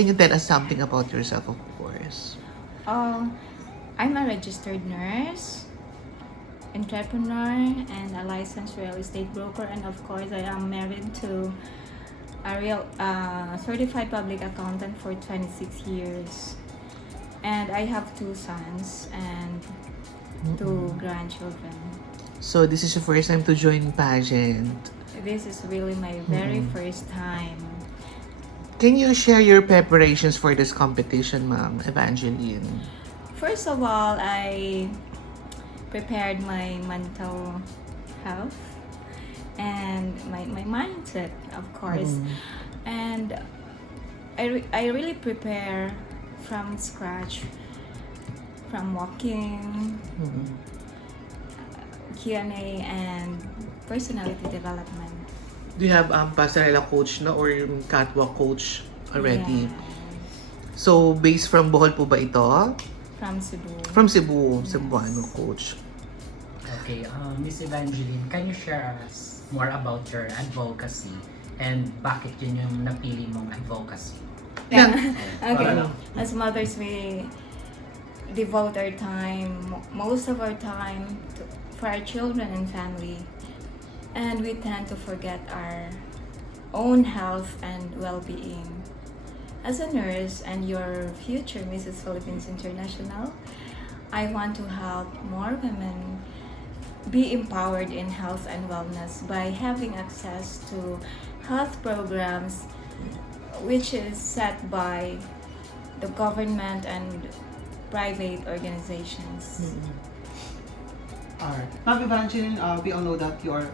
Can you tell us something about yourself, of course? I'm a registered nurse, entrepreneur, and a licensed real estate broker. And of course, I am married to a real certified public accountant for 26 years. And I have 2 sons and 2 grandchildren. So this is your first time to join pageant. This is really my very first time. Can you share your preparations for this competition, Ma'am Evangeline? First of all, I prepared my mental health and my mindset, of course. And I really prepare from scratch, from walking, Q&A, and personality development. Do you have pasarela coach na or yung catwalk coach already? Yeah, So, based from Bohol po ba ito? from Cebu. From Cebu, Cebuano coach. Okay, Miss Evangeline, can you share us more about your advocacy and bakit yun yung napili mong advocacy? Yeah. Okay. As mothers, we devote our time, most of our time, for our children and family. And we tend to forget our own health and well-being. As a nurse and your future Mrs. Philippines International, I want to help more women be empowered in health and wellness by having access to health programs which is set by the government and private organizations. Alright. Ma'am Evangeline, we all know that you are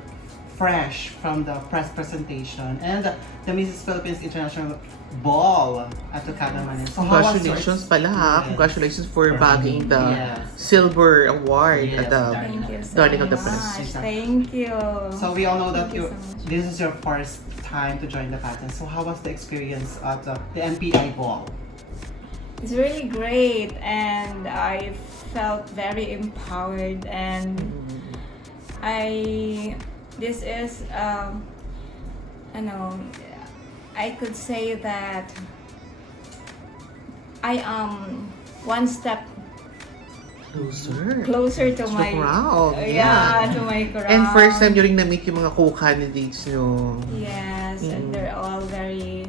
fresh from the press presentation and the Mrs. Philippines International Ball at the Kagamanin. So how was your Congratulations pala ha. Yes. Congratulations for bagging the Yes. Silver Award Yes, at the Thank you so Darling of the much. Press. Thank you. So we all know that Thank you you so much. this is your first time to join the pageant. So how was the experience at the NPI Ball? It's really great, and I felt very empowered, and this is I could say that I am one step closer to my crown. to my crown. And first time nyo rin na-meet yung mga co-candidates nyo. Yes, and they're all very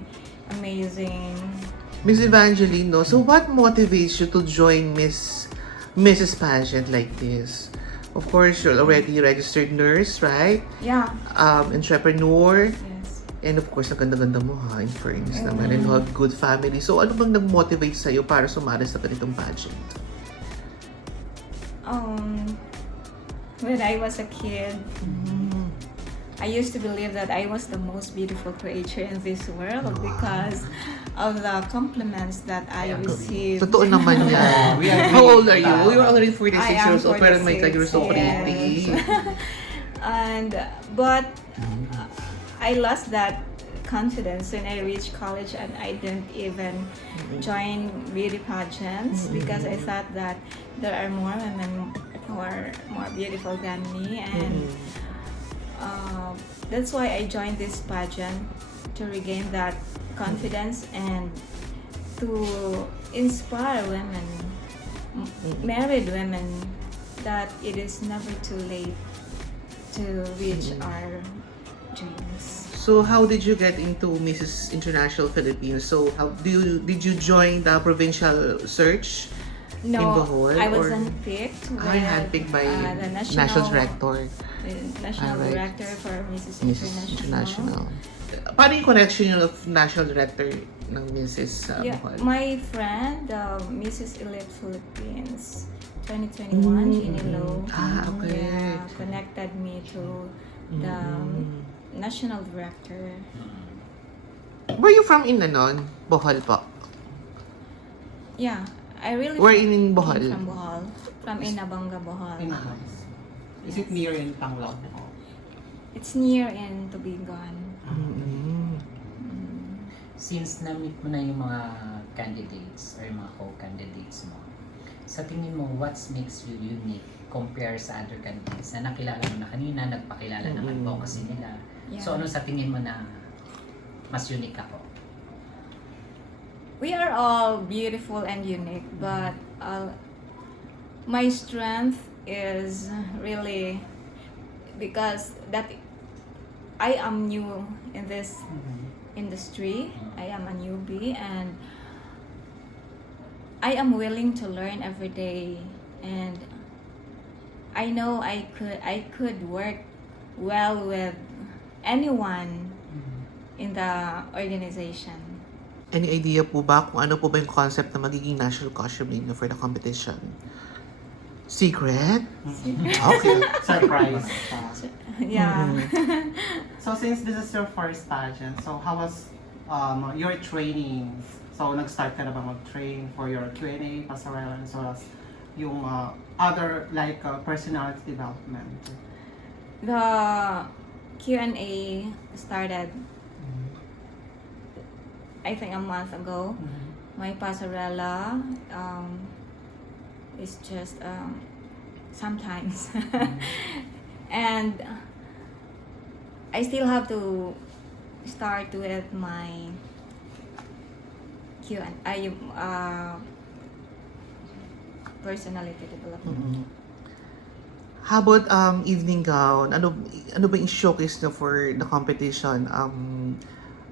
amazing. Miss Evangeline, no? So what motivates you to join Mrs. Pageant like this? Of course, you're already registered nurse, right? Yeah. Entrepreneur. Yes. And of course, ang ganda-ganda mo ha, in fairness naman. And you have good family. So ano bang nag-motivate sa'yo para sumali sa ganitong pageant? When I was a kid, I used to believe that I was the most beautiful creature in this world because of the compliments that I received. Totoo naman yan. How old are you? You're already 46 I am years old, pero my God, you're so 46, pretty. But I lost that confidence when I reached college, and I didn't even join beauty pageants because I thought that there are more women who are more beautiful than me, and that's why I joined this pageant, to regain that confidence and to inspire women, married women, that it is never too late to reach our dreams. So how did you get into Mrs. International Philippines? So did you join the provincial search in No, Bohol? I was or- handpicked handpicked by the National Director. the national Alright. director for Mrs. Mrs. International. Paano yung connection yun of National Director ng Mrs. Yeah, Bohol? my friend, Mrs. Elite Philippines 2021, Jeannie Lo, Okay. yeah, connected me to the national director. Were you from Bohol po? Yeah, I really Where in Bohol? From Bohol, from Inabanga, Bohol. Is it near in Panglao? It's near in Tubigan. Since na-meet mo na yung mga candidates or yung mga co-candidates mo, sa tingin mo, what makes you unique compare sa other candidates na nakilala mo na kanina, nagpakilala ng advocacy nila? Yeah. So ano sa tingin mo na mas unique ako? we are all beautiful and unique, but my strength is really because that I am new in this industry. I am a newbie, and I am willing to learn every day, and I know I could work well with anyone in the organization. Any idea po ba kung ano po ba yung concept na magiging national costume ninyo for the competition? Secret? Okay. Surprise. Yeah. So since this is your first pageant, so how was your trainings? So nag-start ka na ba mag-train for your Q&A, pasarela, as well as yung other like personality development? The Q&A started, I think, a month ago. My pasarela is just sometimes. And I still have to start with my personality development. How about evening gown? Ano ba yung showcase na for the competition?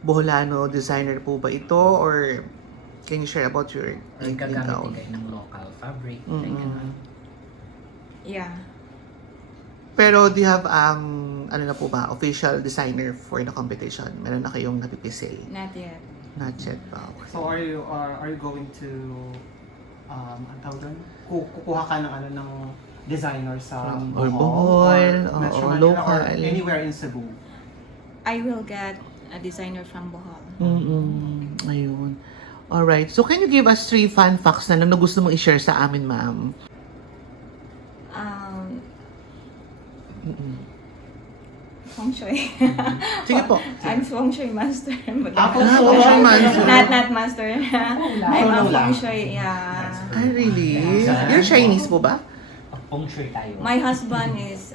Boholano designer po ba ito, or can you share about your Or evening gagamit gown? kayo ng local fabric, like ganun. Yeah. Pero do you have ano na po ba, official designer for the competition? Meron na kayong napipisay? Not yet. Not yet pa. Okay. So are you going to ang tawag doon? Kukuha ka ng ng designer sa Or Bohol, Bohol, or Metro oo, Manila, local. or anywhere in Cebu? I will get a designer from Bohol. Ayun. Alright. So, can you give us 3 fun facts na lang na gusto mong i-share sa amin, ma'am? Feng Shui. Sige po. I'm Feng Shui master. Feng Feng Shui master. Not master. I'm a Feng Shui, yeah. Ay, really? You're Chinese po ba? Feng Shui tayo. My husband is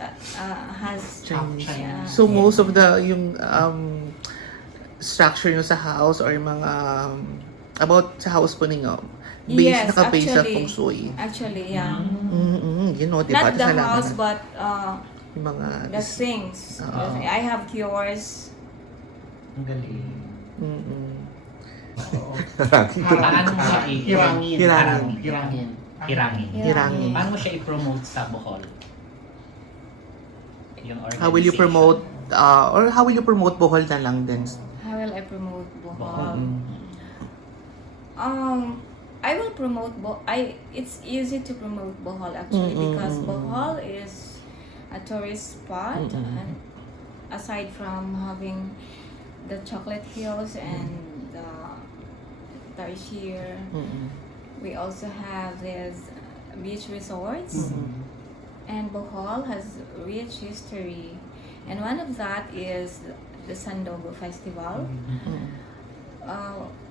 has Chinese. yeah. So, most of the, yung structure nyo sa house or yung mga, about sa house po ninyo, Yes, naka-base sa actually. Feng Shui. Actually, yeah. You know, diba? Not the Kasalanan house, na. but Yung mga, the things. Oo. I have cures. Ang galing. Oo. Paano mo siya Hirangin. Hirangin. Hirangin. Hirangin. Hirangin. Paano mo siya i-promote sa Bohol? Yung organization. How will you promote, or how will you promote Bohol na lang din? How will I promote Bohol? Mm. I will promote it's easy to promote Bohol actually because Bohol is a tourist spot, and aside from having the chocolate hills and the tarsier, we also have these beach resorts, and Bohol has rich history, and one of that is the Sandogo Festival,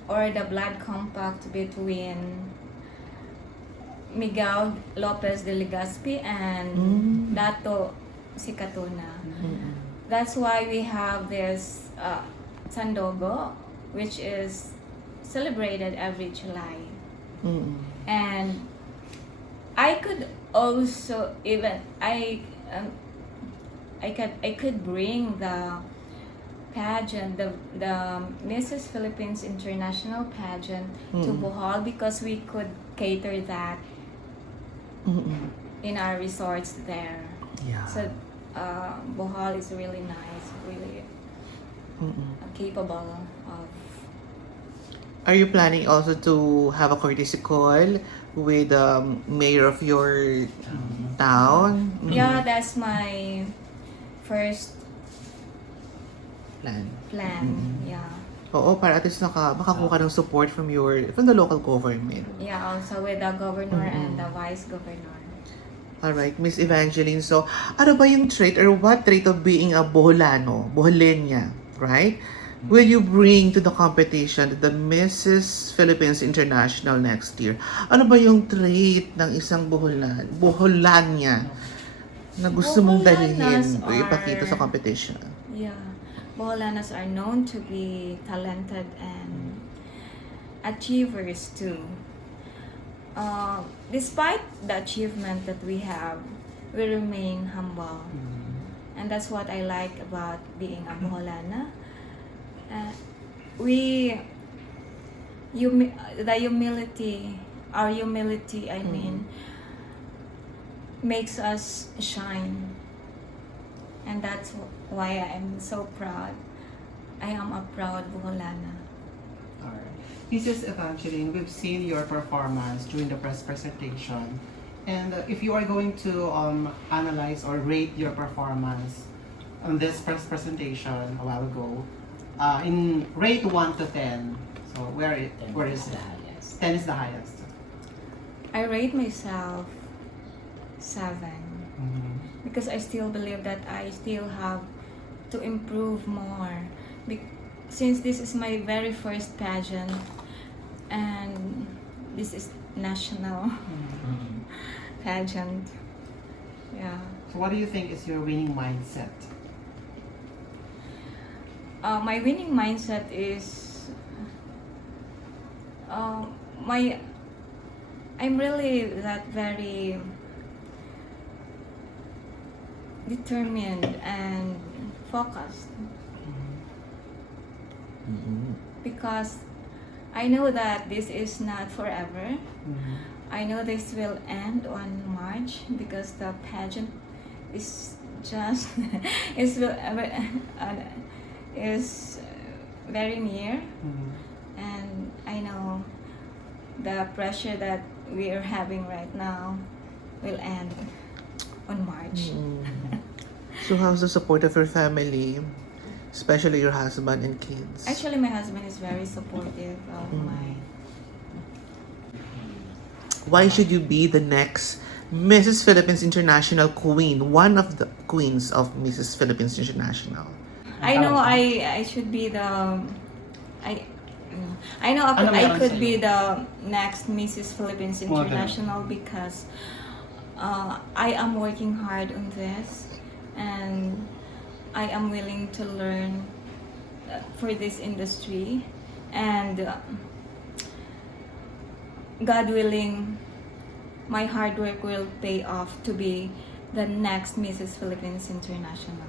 or the blood compact between Miguel Lopez de Legazpi and Dato Sikatuna. That's why we have this Sandogo, which is celebrated every July. And I could also I could bring the pageant, the Mrs. Philippines International pageant to Bohol because we could cater that in our resorts there. Yeah. So Bohol is really nice, really capable of. Are you planning also to have a courtesy call with the mayor of your town? Yeah, that's my first Plan. Yeah. Oo, para at least makakuha ng support from the local government. Yeah, also with the governor and the vice governor. Alright, Miss Evangeline. So, ano ba yung trait or what trait of being a Boholano, Boholenya, right? Will you bring to the competition, the Mrs. Philippines International next year? Ano ba yung trait ng isang Boholanya na gusto mong dalhin o Boholanas ipakita sa are- competition? Yeah. Boholanas are known to be talented and achievers too. Despite the achievement that we have, we remain humble. And that's what I like about being a Boholana. The humility, our humility, I mean, makes us shine. And that's why I'm so proud. I am a proud Boholana. Alright. Mrs. Evangeline, we've seen your performance during the press presentation. And if you are going to analyze or rate your performance on this press presentation a while ago, in rate 1 to 10, so where is the it? highest. 10 is the highest. I rate myself 7 because I still believe that I still have to improve more. Since this is my very first pageant and this is national pageant. Yeah. So what do you think is your winning mindset? My winning mindset is I'm really that very determined and focused because I know that this is not forever. I know this will end on March because the pageant is just is very near, and I know the pressure that we are having right now will end on March. So how's the support of your family, especially your husband and kids? Actually, my husband is very supportive of my. Why should you be the next Mrs. Philippines International Queen, one of the queens of Mrs. Philippines International? I know I should be the I know I could be the next Mrs. Philippines International because I am working hard on this and I am willing to learn for this industry, and God willing, my hard work will pay off to be the next Mrs. Philippines International.